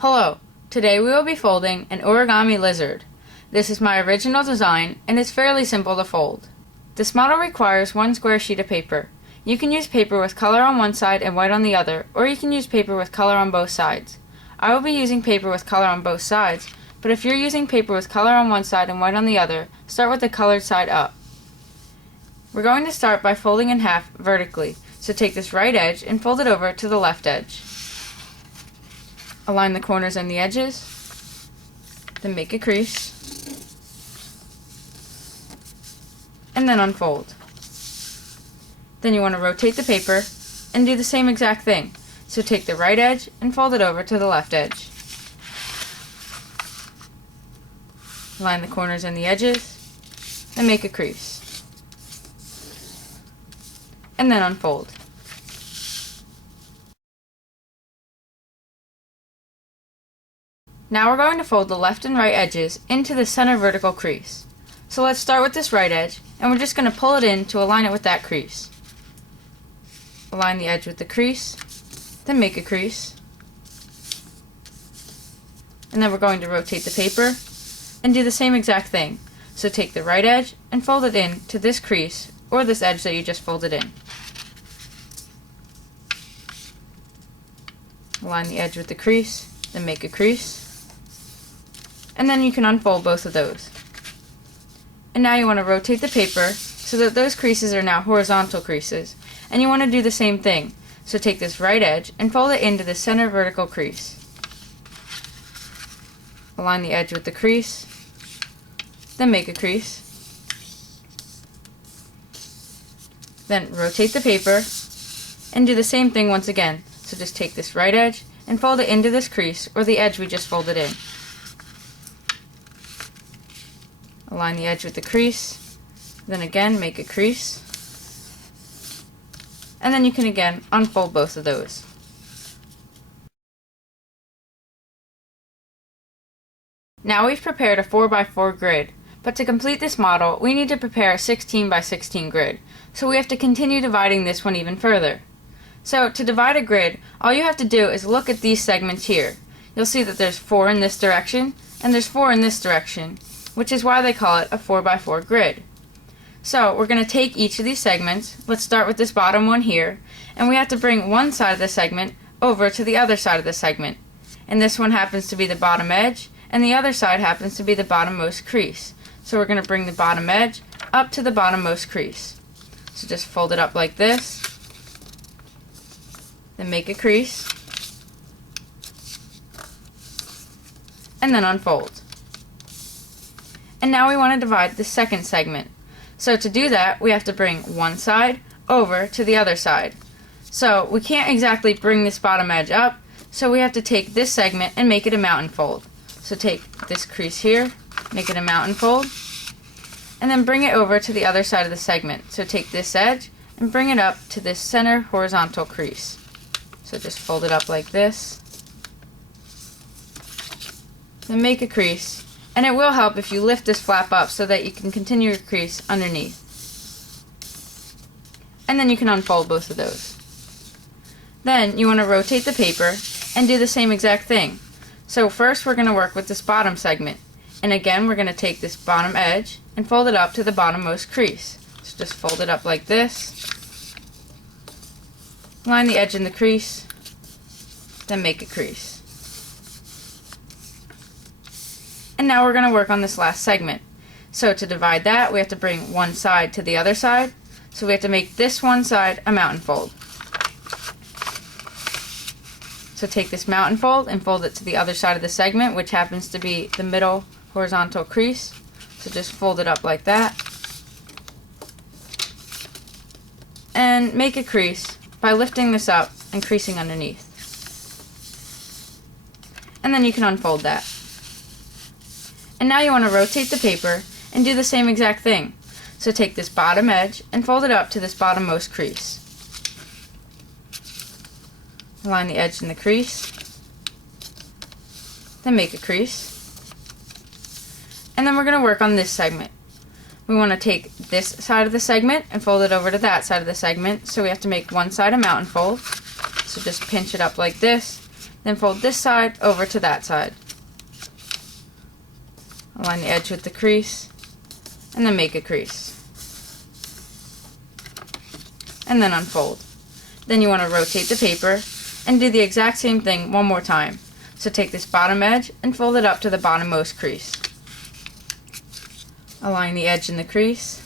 Hello, today we will be folding an Origami Lizard. This is my original design and it's fairly simple to fold. This model requires one square sheet of paper. You can use paper with color on one side and white on the other, or you can use paper with color on both sides. I will be using paper with color on both sides, but if you're using paper with color on one side and white on the other, start with the colored side up. We're going to start by folding in half vertically, so take this right edge and fold it over to the left edge. Align the corners and the edges, then make a crease, and then unfold. Then you want to rotate the paper and do the same exact thing. So take the right edge and fold it over to the left edge. Align the corners and the edges, and make a crease. And then unfold. Now we're going to fold the left and right edges into the center vertical crease. So let's start with this right edge, and we're just going to pull it in to align it with that crease. Align the edge with the crease, then make a crease. And then we're going to rotate the paper and do the same exact thing. So take the right edge and fold it in to this crease or this edge that you just folded in. Align the edge with the crease, then make a crease. And then you can unfold both of those. And now you want to rotate the paper so that those creases are now horizontal creases. And you want to do the same thing. So take this right edge and fold it into the center vertical crease. Align the edge with the crease, then make a crease. Then rotate the paper and do the same thing once again. So just take this right edge and fold it into this crease or the edge we just folded in. Align the edge with the crease, then again make a crease, and then you can again unfold both of those. Now we've prepared a 4x4 grid, but to complete this model we need to prepare a 16x16 grid, so we have to continue dividing this one even further. So to divide a grid, all you have to do is look at these segments here. You'll see that there's 4 in this direction, and there's 4 in this direction, which is why they call it a 4x4 grid. So we're going to take each of these segments, let's start with this bottom one here, and we have to bring one side of the segment over to the other side of the segment. And this one happens to be the bottom edge, and the other side happens to be the bottommost crease. So we're going to bring the bottom edge up to the bottommost crease. So just fold it up like this, then make a crease, and then unfold. And now we want to divide the second segment. So to do that, we have to bring one side over to the other side. So we can't exactly bring this bottom edge up, so we have to take this segment and make it a mountain fold. So take this crease here, make it a mountain fold, and then bring it over to the other side of the segment. So take this edge and bring it up to this center horizontal crease. So just fold it up like this, then make a crease. And it will help if you lift this flap up so that you can continue your crease underneath. And then you can unfold both of those. Then you want to rotate the paper and do the same exact thing. So first we're going to work with this bottom segment. And again we're going to take this bottom edge and fold it up to the bottommost crease. So just fold it up like this. Line the edge in the crease, then make a crease. And now we're going to work on this last segment. So to divide that, we have to bring one side to the other side. So we have to make this one side a mountain fold. So take this mountain fold and fold it to the other side of the segment, which happens to be the middle horizontal crease. So just fold it up like that. And make a crease by lifting this up and creasing underneath. And then you can unfold that. And now you want to rotate the paper and do the same exact thing. So take this bottom edge and fold it up to this bottommost crease. Align the edge in the crease, then make a crease. And then we're going to work on this segment. We want to take this side of the segment and fold it over to that side of the segment. So we have to make one side a mountain fold. So just pinch it up like this, Then fold this side over to that side. Align the edge with the crease, and then make a crease. And then unfold. Then you want to rotate the paper and do the exact same thing one more time. So take this bottom edge and fold it up to the bottommost crease. Align the edge in the crease,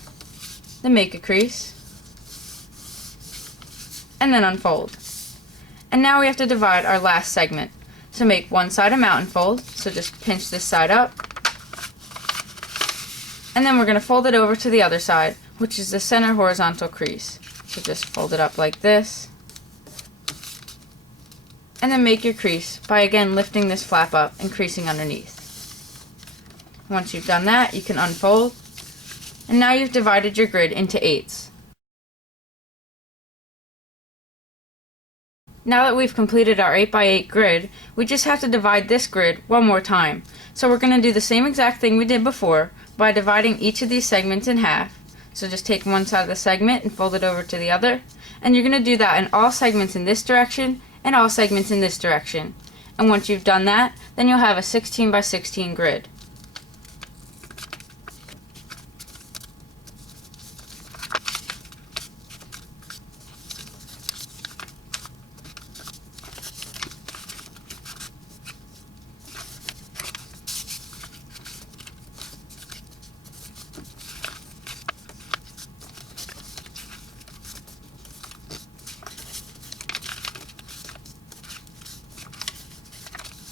then make a crease, and then unfold. And now we have to divide our last segment. So make one side a mountain fold, so just pinch this side up, and then we're going to fold it over to the other side, which is the center horizontal crease. So just fold it up like this, and then make your crease by again lifting this flap up and creasing underneath. Once you've done that, you can unfold, and now you've divided your grid into eighths. Now that we've completed our 8x8 grid, we just have to divide this grid one more time. So we're going to do the same exact thing we did before by dividing each of these segments in half. So just take one side of the segment and fold it over to the other, and you're going to do that in all segments in this direction and all segments in this direction. And once you've done that, then you'll have a 16 by 16 grid.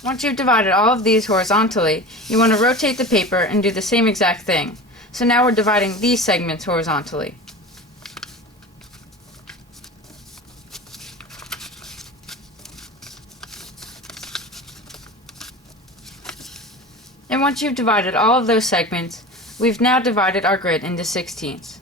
Once you've divided all of these horizontally, you want to rotate the paper and do the same exact thing. So now we're dividing these segments horizontally. And once you've divided all of those segments, we've now divided our grid into sixteenths.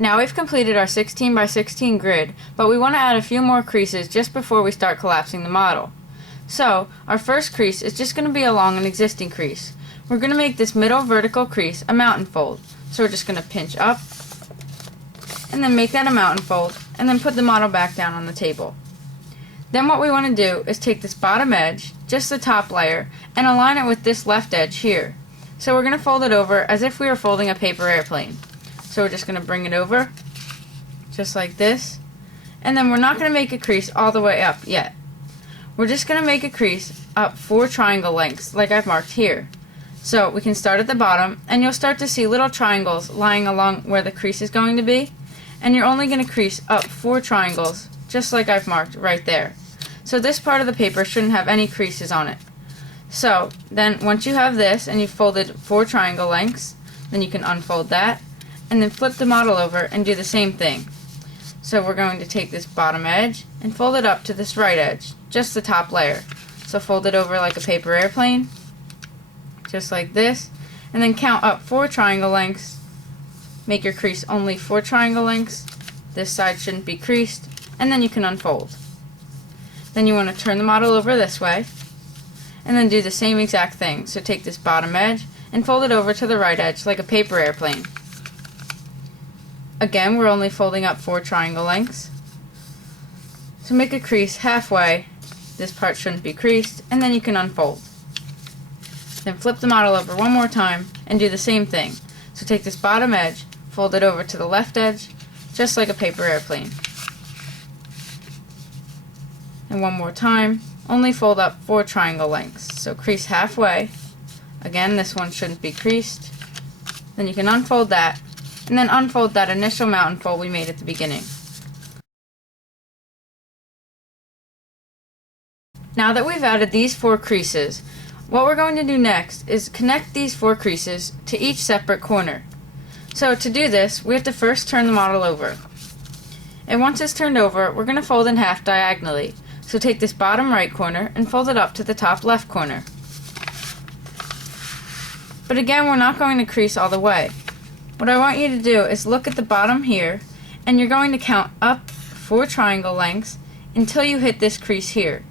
Now we've completed our 16 by 16 grid, but we want to add a few more creases just before we start collapsing the model. So, our first crease is just going to be along an existing crease. We're going to make this middle vertical crease a mountain fold. So we're just going to pinch up, and then make that a mountain fold, and then put the model back down on the table. Then what we want to do is take this bottom edge, just the top layer, and align it with this left edge here. So we're going to fold it over as if we were folding a paper airplane. So we're just going to bring it over, just like this, and then we're not going to make a crease all the way up yet. We're just going to make a crease up 4 triangle lengths, like I've marked here. So we can start at the bottom, and you'll start to see little triangles lying along where the crease is going to be, and you're only going to crease up 4 triangles, just like I've marked right there. So this part of the paper shouldn't have any creases on it. So then once you have this, and you've folded 4 triangle lengths, then you can unfold that, and then flip the model over and do the same thing. So we're going to take this bottom edge and fold it up to this right edge, just the top layer. So fold it over like a paper airplane, just like this, and then count up 4 triangle lengths. Make your crease only 4 triangle lengths. This side shouldn't be creased, and then you can unfold. Then you want to turn the model over this way, and then do the same exact thing. So take this bottom edge and fold it over to the right edge like a paper airplane. Again, we're only folding up 4 triangle lengths. So make a crease halfway. This part shouldn't be creased, and then you can unfold. Then flip the model over one more time and do the same thing. So take this bottom edge, fold it over to the left edge, just like a paper airplane. And one more time, only fold up 4 triangle lengths. So crease halfway. Again, this one shouldn't be creased. Then you can unfold that, and then unfold that initial mountain fold we made at the beginning. Now that we've added these 4 creases, what we're going to do next is connect these 4 creases to each separate corner. So to do this, we have to first turn the model over. And once it's turned over, we're going to fold in half diagonally. So take this bottom right corner and fold it up to the top left corner. But again, we're not going to crease all the way. What I want you to do is look at the bottom here, and you're going to count up 4 triangle lengths until you hit this crease here.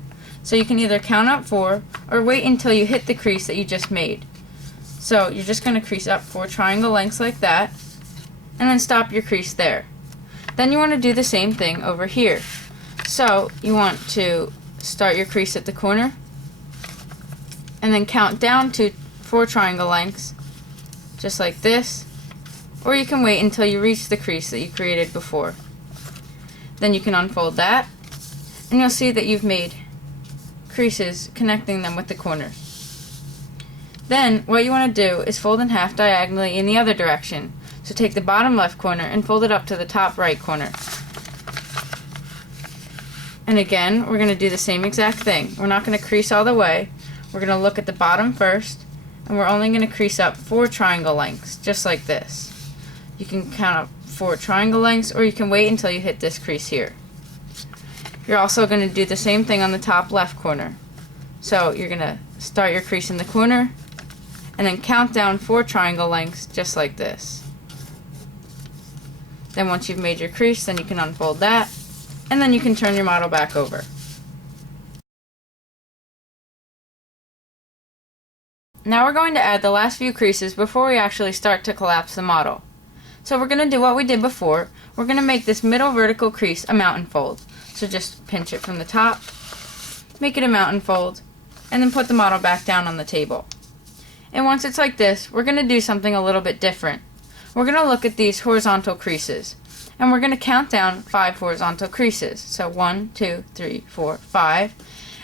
So you can either count up 4 or wait until you hit the crease that you just made. So you're just going to crease up 4 triangle lengths like that, and then stop your crease there. Then you want to do the same thing over here. So you want to start your crease at the corner and then count down to 4 triangle lengths, just like this, or you can wait until you reach the crease that you created before. Then you can unfold that, and you'll see that you've made creases connecting them with the corners. Then what you want to do is fold in half diagonally in the other direction. So take the bottom left corner and fold it up to the top right corner. And again, we're going to do the same exact thing. We're not going to crease all the way. We're going to look at the bottom first, and we're only going to crease up 4 triangle lengths, just like this. You can count up 4 triangle lengths, or you can wait until you hit this crease here. You're also going to do the same thing on the top left corner. So you're going to start your crease in the corner, and then count down 4 triangle lengths, just like this. Then once you've made your crease, then you can unfold that, and then you can turn your model back over. Now we're going to add the last few creases before we actually start to collapse the model. So we're going to do what we did before. We're going to make this middle vertical crease a mountain fold. So just pinch it from the top, make it a mountain fold, and then put the model back down on the table. And once it's like this, we're going to do something a little bit different. We're going to look at these horizontal creases, and we're going to count down 5 horizontal creases. So 1, 2, 3, 4, 5.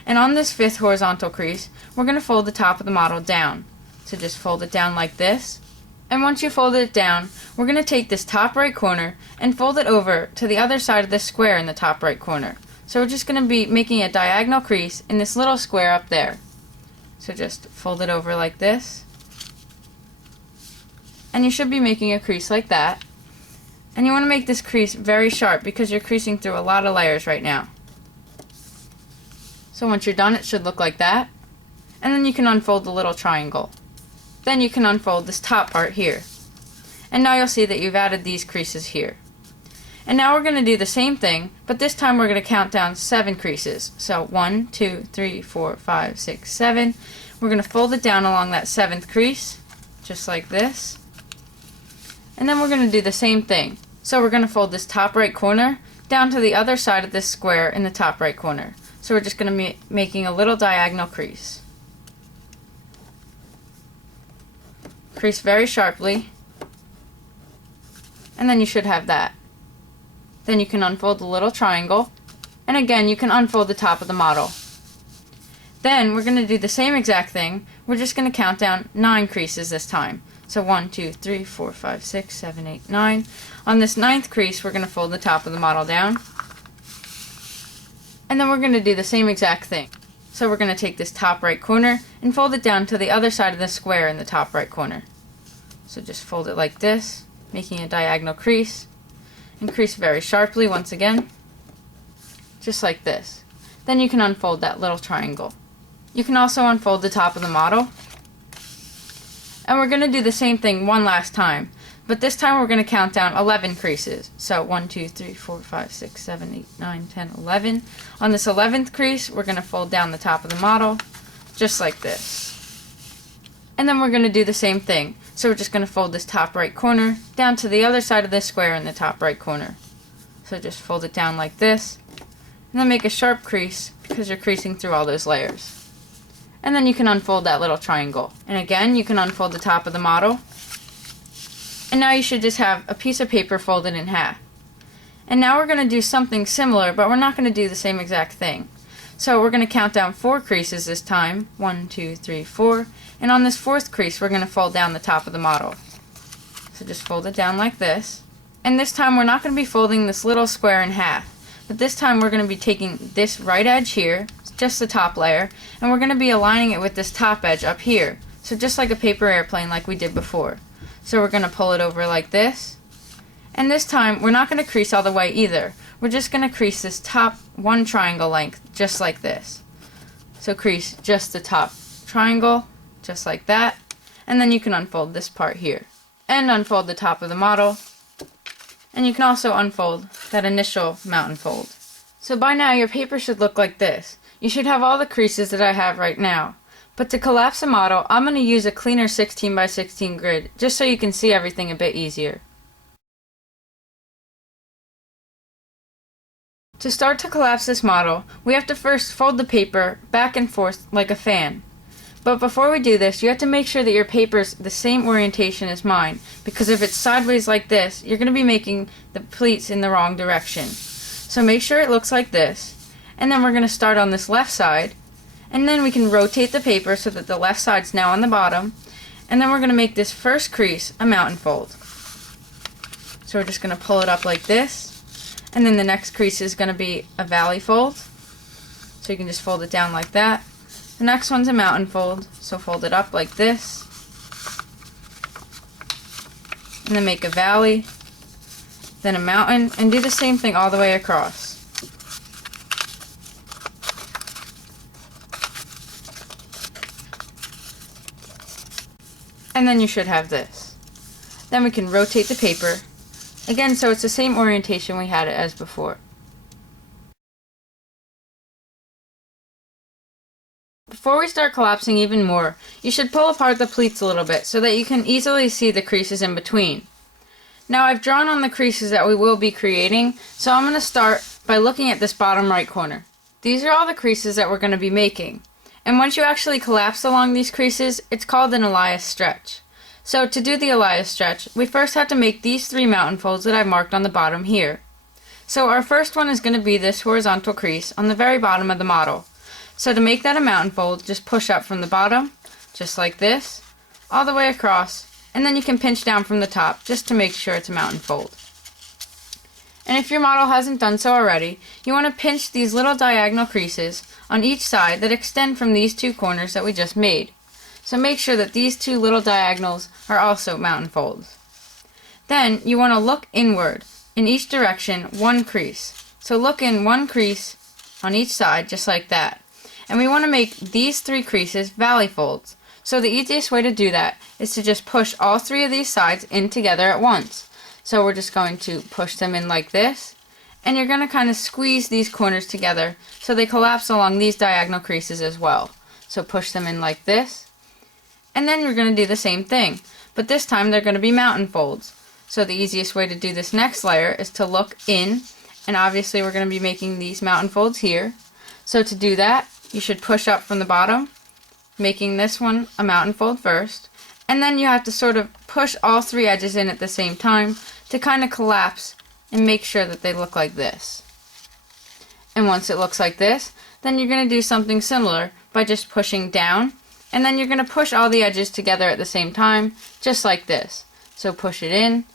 And on this 5th horizontal crease, we're going to fold the top of the model down. So just fold it down like this. And once you fold it down, we're going to take this top right corner and fold it over to the other side of this square in the top right corner. So we're just going to be making a diagonal crease in this little square up there. So just fold it over like this. And you should be making a crease like that. And you want to make this crease very sharp because you're creasing through a lot of layers right now. So once you're done, it should look like that. And then you can unfold the little triangle. Then you can unfold this top part here. And now you'll see that you've added these creases here. And now we're going to do the same thing, but this time we're going to count down 7 creases. So 1, 2, 3, 4, 5, 6, 7. We're going to fold it down along that 7th crease, just like this. And then we're going to do the same thing. So we're going to fold this top right corner down to the other side of this square in the top right corner. So we're just going to be making a little diagonal crease. Crease very sharply. And then you should have that. Then you can unfold the little triangle. And again, you can unfold the top of the model. Then we're going to do the same exact thing. We're just going to count down 9 creases this time. So 1, 2, 3, 4, 5, 6, 7, 8, 9. On this 9th crease, we're going to fold the top of the model down. And then we're going to do the same exact thing. So we're going to take this top right corner and fold it down to the other side of the square in the top right corner. So just fold it like this, making a diagonal crease. And crease very sharply once again. Just like this. Then you can unfold that little triangle. You can also unfold the top of the model. And we're going to do the same thing one last time. But this time we're going to count down 11 creases. So 1, 2, 3, 4, 5, 6, 7, 8, 9, 10, 11. On this 11th crease, we're going to fold down the top of the model, just like this. And then we're going to do the same thing. So we're just going to fold this top right corner down to the other side of this square in the top right corner. So just fold it down like this. And then make a sharp crease because you're creasing through all those layers. And then you can unfold that little triangle. And again, you can unfold the top of the model. And now you should just have a piece of paper folded in half. And now we're going to do something similar, but we're not going to do the same exact thing. So we're going to count down 4 creases this time. 1, 2, 3, 4. And on this 4th crease, we're going to fold down the top of the model. So just fold it down like this. And this time we're not going to be folding this little square in half. But this time we're going to be taking this right edge here, just the top layer, and we're going to be aligning it with this top edge up here. So just like a paper airplane like we did before. So we're going to pull it over like this. And this time we're not going to crease all the way either. We're just going to crease this top 1 triangle length just like this. So crease just the top triangle, just like that. And then you can unfold this part here. And unfold the top of the model. And you can also unfold that initial mountain fold. So by now your paper should look like this. You should have all the creases that I have right now. But to collapse the model, I'm going to use a cleaner 16 by 16 grid, just so you can see everything a bit easier. To start to collapse this model, we have to first fold the paper back and forth like a fan. But before we do this, you have to make sure that your paper's the same orientation as mine, because if it's sideways like this, you're going to be making the pleats in the wrong direction. So make sure it looks like this, and then we're going to start on this left side, and then we can rotate the paper so that the left side's now on the bottom, and then we're going to make this first crease a mountain fold. So we're just going to pull it up like this. And then the next crease is going to be a valley fold. So you can just fold it down like that. The next one's a mountain fold. So fold it up like this. And then make a valley. Then a mountain. And do the same thing all the way across. And then you should have this. Then we can rotate the paper. Again, so it's the same orientation we had it as before. Before we start collapsing even more, you should pull apart the pleats a little bit so that you can easily see the creases in between. Now I've drawn on the creases that we will be creating, so I'm going to start by looking at this bottom right corner. These are all the creases that we're going to be making. And once you actually collapse along these creases, it's called an Elias stretch. So to do the Elias stretch, we first have to make these 3 mountain folds that I've marked on the bottom here. So our first one is going to be this horizontal crease on the very bottom of the model. So to make that a mountain fold, just push up from the bottom, just like this, all the way across, and then you can pinch down from the top just to make sure it's a mountain fold. And if your model hasn't done so already, you want to pinch these little diagonal creases on each side that extend from these 2 corners that we just made. So make sure that these 2 little diagonals are also mountain folds. Then you want to look inward, in each direction, 1 crease. So look in 1 crease on each side, just like that. And we want to make these 3 creases valley folds. So the easiest way to do that is to just push all 3 of these sides in together at once. So we're just going to push them in like this, and you're going to kind of squeeze these corners together so they collapse along these diagonal creases as well. So push them in like this. And then you're going to do the same thing, but this time they're going to be mountain folds. So the easiest way to do this next layer is to look in, and obviously we're going to be making these mountain folds here. So to do that, you should push up from the bottom, making this one a mountain fold first, and then you have to sort of push all 3 edges in at the same time to kind of collapse and make sure that they look like this. And once it looks like this, then you're going to do something similar by just pushing down. And then you're going to push all the edges together at the same time, just like this. So push it in,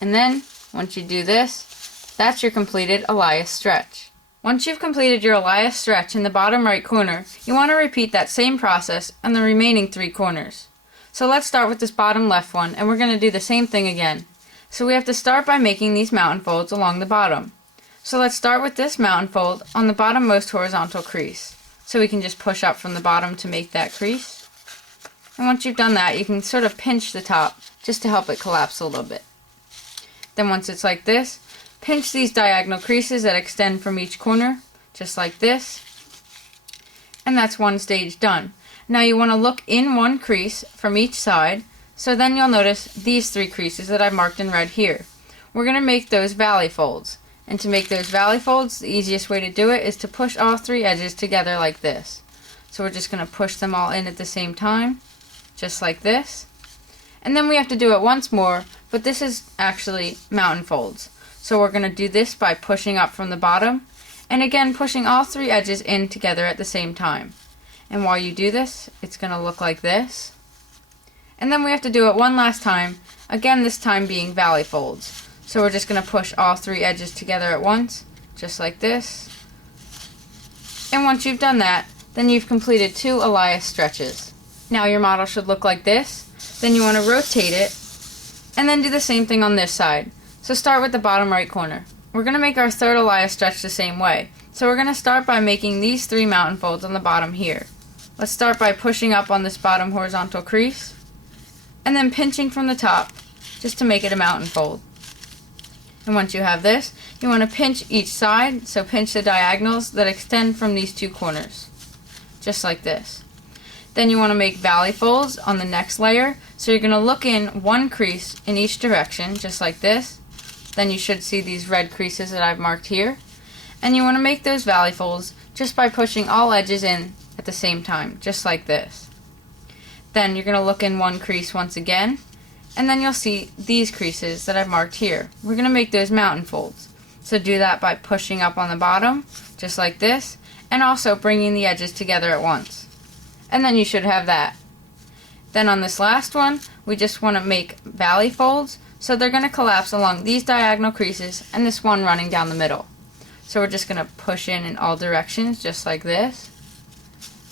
and then, once you do this, that's your completed Elias stretch. Once you've completed your Elias stretch in the bottom right corner, you want to repeat that same process on the remaining 3 corners. So let's start with this bottom left one, and we're going to do the same thing again. So we have to start by making these mountain folds along the bottom. So let's start with this mountain fold on the bottommost horizontal crease. So we can just push up from the bottom to make that crease. And once you've done that, you can sort of pinch the top just to help it collapse a little bit. Then once it's like this, pinch these diagonal creases that extend from each corner, just like this. And that's one stage done. Now you want to look in 1 crease from each side, so then you'll notice these 3 creases that I've marked in red here. We're going to make those valley folds. And to make those valley folds, the easiest way to do it is to push all 3 edges together like this. So we're just going to push them all in at the same time, just like this. And then we have to do it once more, but this is actually mountain folds. So we're going to do this by pushing up from the bottom, and again pushing all 3 edges in together at the same time. And while you do this, it's going to look like this. And then we have to do it one last time, again this time being valley folds. So we're just going to push all 3 edges together at once, just like this. And once you've done that, then you've completed 2 Elias stretches. Now your model should look like this. Then you want to rotate it, and then do the same thing on this side. So start with the bottom right corner. We're going to make our 3rd Elias stretch the same way. So we're going to start by making these 3 mountain folds on the bottom here. Let's start by pushing up on this bottom horizontal crease, and then pinching from the top, just to make it a mountain fold. And once you have this, you want to pinch each side, so pinch the diagonals that extend from these 2 corners, just like this. Then you want to make valley folds on the next layer, so you're going to look in 1 crease in each direction, just like this. Then you should see these red creases that I've marked here. And you want to make those valley folds just by pushing all edges in at the same time, just like this. Then you're going to look in one crease once again, and then you'll see these creases that I've marked here. We're going to make those mountain folds. So do that by pushing up on the bottom, just like this, and also bringing the edges together at once. And then you should have that. Then on this last one, we just want to make valley folds, so they're going to collapse along these diagonal creases and this one running down the middle. So we're just going to push in all directions, just like this.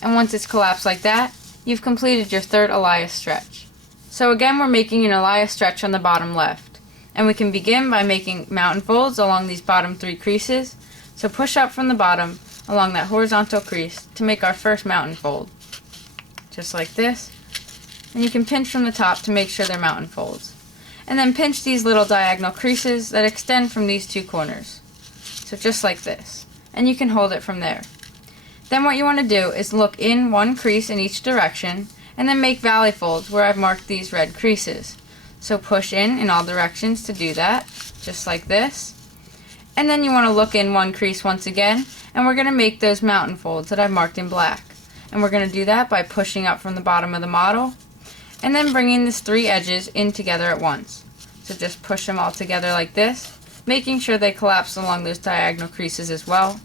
And once it's collapsed like that, you've completed your third Elias stretch. So again, we're making an Elias stretch on the bottom left. And we can begin by making mountain folds along these bottom 3 creases. So push up from the bottom along that horizontal crease to make our first mountain fold. Just like this. And you can pinch from the top to make sure they're mountain folds. And then pinch these little diagonal creases that extend from these 2 corners. So just like this. And you can hold it from there. Then what you want to do is look in one crease in each direction and then make valley folds where I've marked these red creases. So push in all directions to do that, just like this. And then you want to look in one crease once again, and we're going to make those mountain folds that I've marked in black. And we're going to do that by pushing up from the bottom of the model and then bringing these 3 edges in together at once. So just push them all together like this, making sure they collapse along those diagonal creases as well.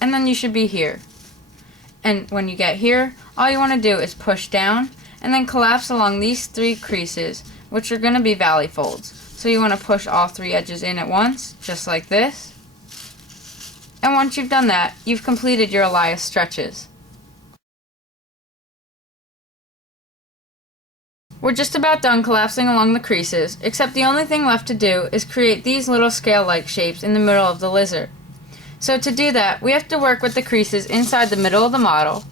And then you should be here. And when you get here, all you want to do is push down and then collapse along these 3 creases, which are going to be valley folds. So you want to push all 3 edges in at once, just like this. And once you've done that, you've completed your Elias stretches. We're just about done collapsing along the creases, except the only thing left to do is create these little scale-like shapes in the middle of the lizard. So to do that, we have to work with the creases inside the middle of the model.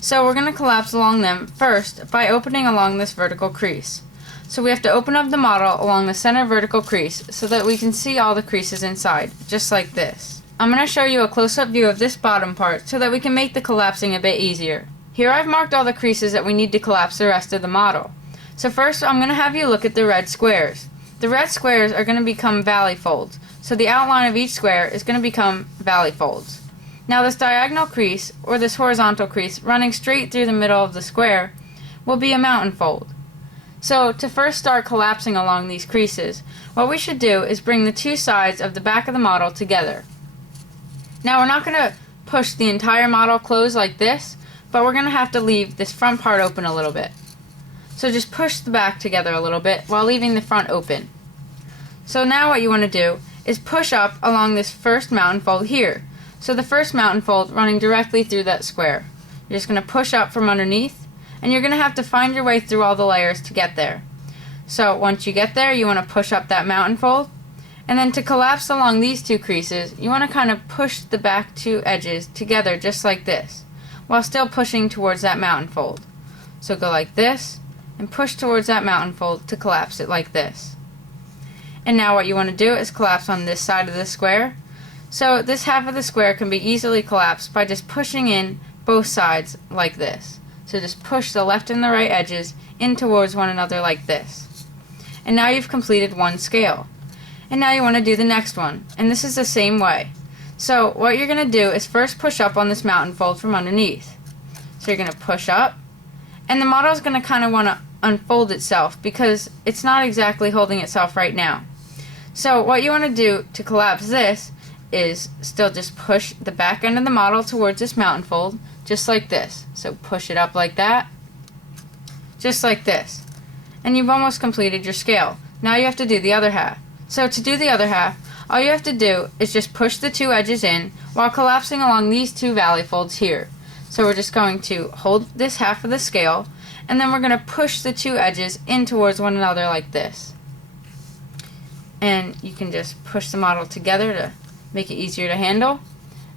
So we're going to collapse along them first by opening along this vertical crease. So we have to open up the model along the center vertical crease so that we can see all the creases inside, just like this. I'm going to show you a close-up view of this bottom part so that we can make the collapsing a bit easier. Here I've marked all the creases that we need to collapse the rest of the model. So first I'm going to have you look at the red squares. The red squares are going to become valley folds, so the outline of each square is going to become valley folds. Now this diagonal crease, or this horizontal crease, running straight through the middle of the square, will be a mountain fold. So to first start collapsing along these creases, what we should do is bring the 2 sides of the back of the model together. Now we're not going to push the entire model closed like this, but we're going to have to leave this front part open a little bit. So just push the back together a little bit while leaving the front open. So now what you want to do is push up along this first mountain fold here. So the first mountain fold running directly through that square. You're just going to push up from underneath, and you're going to have to find your way through all the layers to get there. So once you get there, you want to push up that mountain fold, and then to collapse along these 2 creases, you want to kind of push the back 2 edges together just like this, while still pushing towards that mountain fold. So go like this, and push towards that mountain fold to collapse it like this. And now what you want to do is collapse on this side of the square. So this half of the square can be easily collapsed by just pushing in both sides like this. So just push the left and the right edges in towards one another like this. And now you've completed one scale. And now you want to do the next one. And this is the same way. So what you're going to do is first push up on this mountain fold from underneath. So you're going to push up. And the model is going to kind of want to unfold itself because it's not exactly holding itself right now. So what you want to do to collapse this is still just push the back end of the model towards this mountain fold, just like this. So push it up like that, just like this. And you've almost completed your scale. Now you have to do the other half. So to do the other half, all you have to do is just push the 2 edges in while collapsing along these 2 valley folds here. So we're just going to hold this half of the scale, and then we're going to push the 2 edges in towards one another like this. And you can just push the model together to make it easier to handle.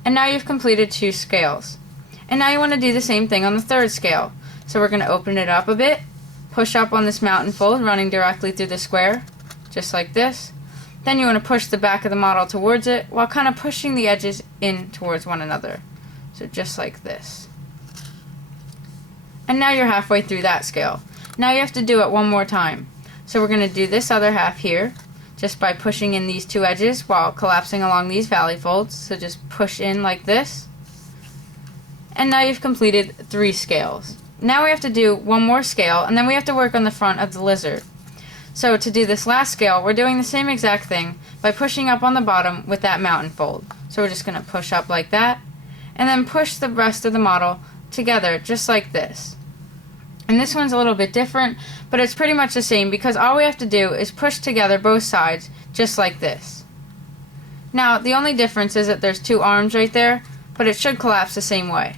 And now you've completed 2 scales. And now you want to do the same thing on the 3rd scale. So we're going to open it up a bit, push up on this mountain fold running directly through the square, just like this. Then you want to push the back of the model towards it while kind of pushing the edges in towards one another. So just like this. And now you're halfway through that scale. Now you have to do it one more time. So we're going to do this other half here, just by pushing in these two edges while collapsing along these valley folds. So just push in like this. And now you've completed 3 scales. Now we have to do one more scale, and then we have to work on the front of the lizard. So to do this last scale, we're doing the same exact thing by pushing up on the bottom with that mountain fold. So we're just going to push up like that, and then push the rest of the model together just like this. And this one's a little bit different, but it's pretty much the same because all we have to do is push together both sides just like this. Now the only difference is that there's 2 arms right there, but it should collapse the same way.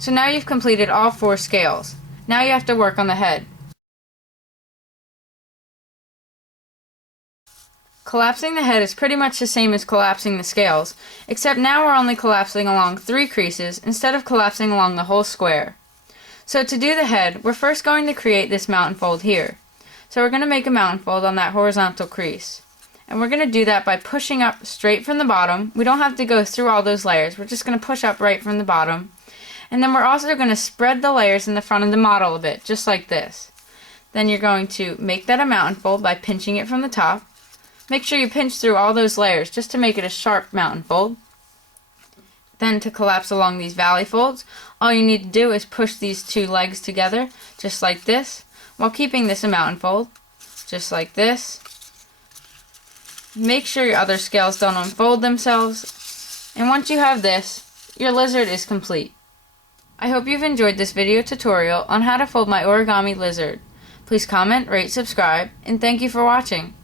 So now you've completed all 4 scales. Now you have to work on the head. Collapsing the head is pretty much the same as collapsing the scales, except now we're only collapsing along 3 creases instead of collapsing along the whole square. So to do the head, we're first going to create this mountain fold here. So we're going to make a mountain fold on that horizontal crease. And we're going to do that by pushing up straight from the bottom. We don't have to go through all those layers. We're just going to push up right from the bottom. And then we're also going to spread the layers in the front of the model a bit, just like this. Then you're going to make that a mountain fold by pinching it from the top. Make sure you pinch through all those layers just to make it a sharp mountain fold. Then to collapse along these valley folds, all you need to do is push these 2 legs together, just like this, while keeping this a mountain fold, just like this. Make sure your other scales don't unfold themselves. And once you have this, your lizard is complete. I hope you've enjoyed this video tutorial on how to fold my origami lizard. Please comment, rate, subscribe, and thank you for watching.